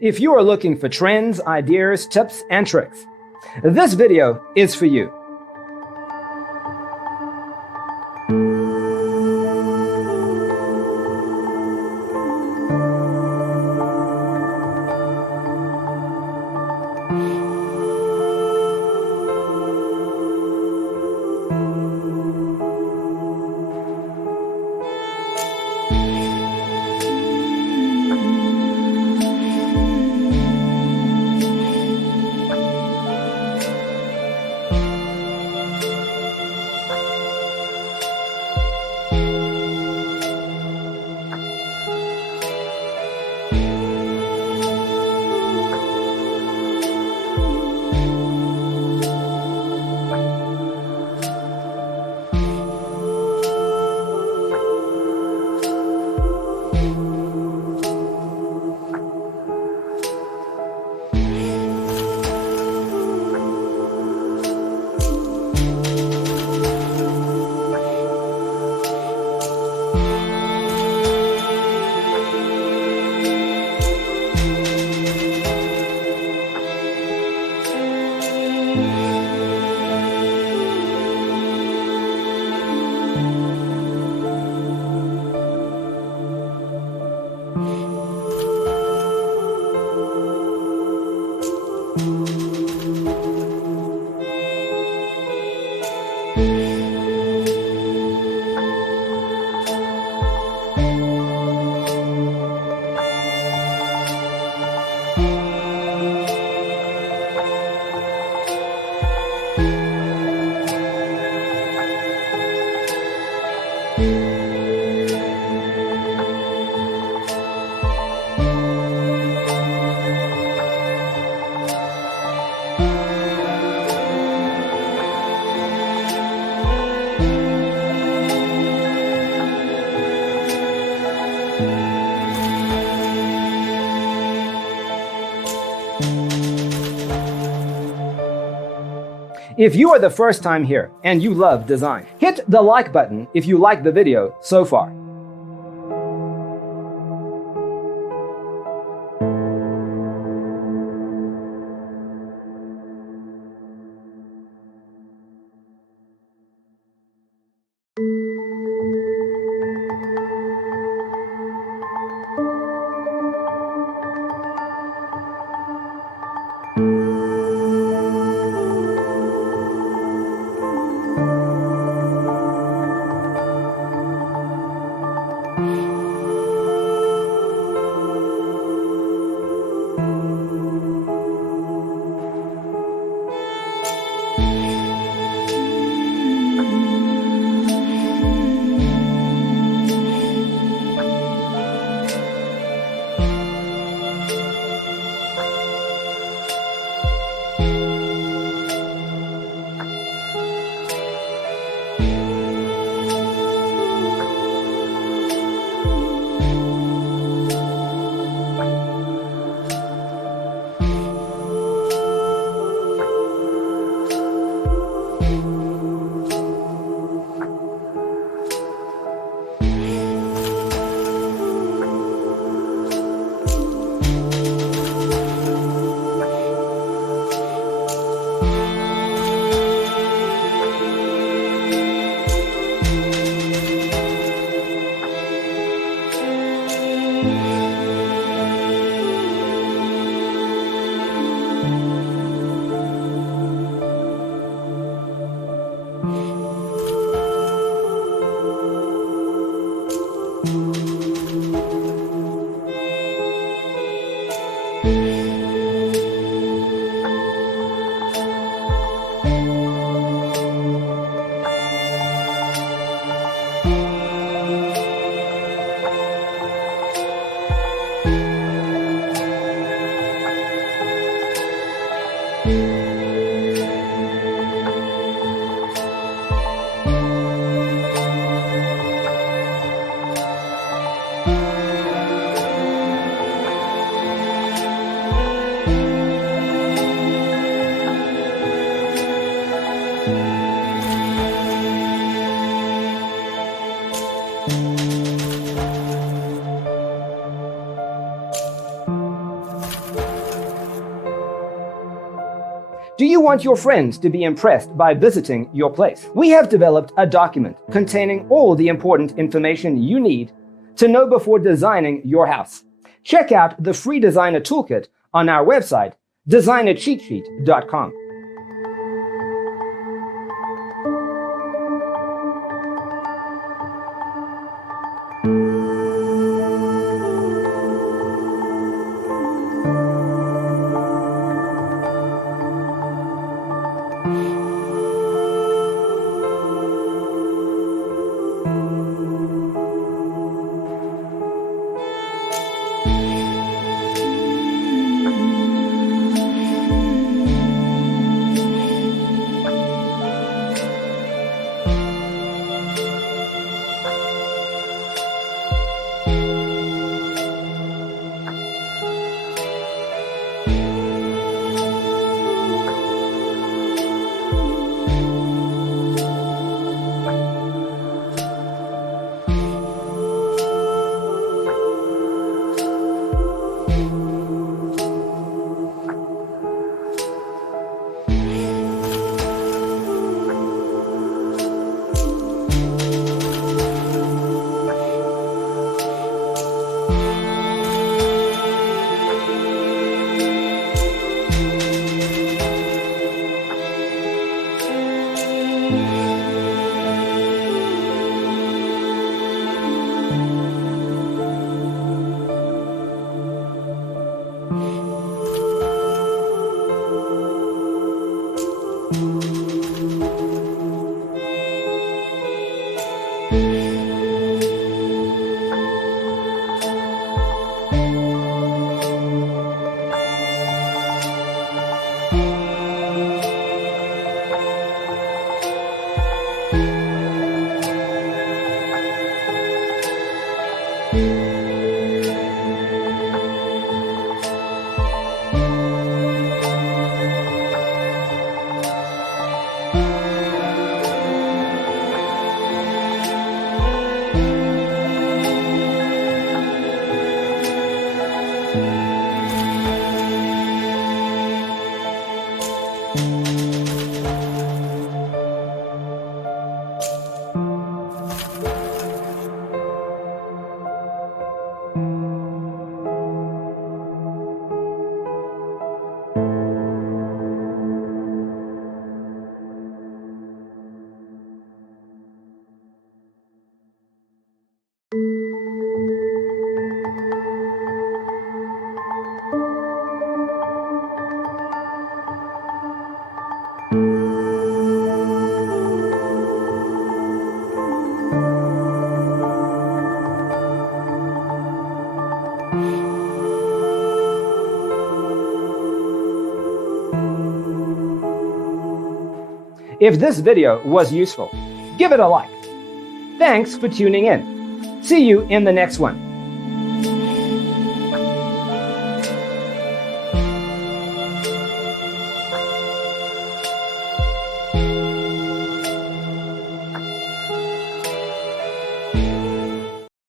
If you are looking for trends, ideas, tips, and tricks, this video is for you. If you are the first time here and you love design, hit the like button if you like the video so far. Do you want your friends to be impressed by visiting your place? We have developed a document containing all the important information you need to know before designing your house. Check out the free designer toolkit on our website, designercheatsheet.com. If this video was useful, give it a like. Thanks for tuning in. See you in the next one.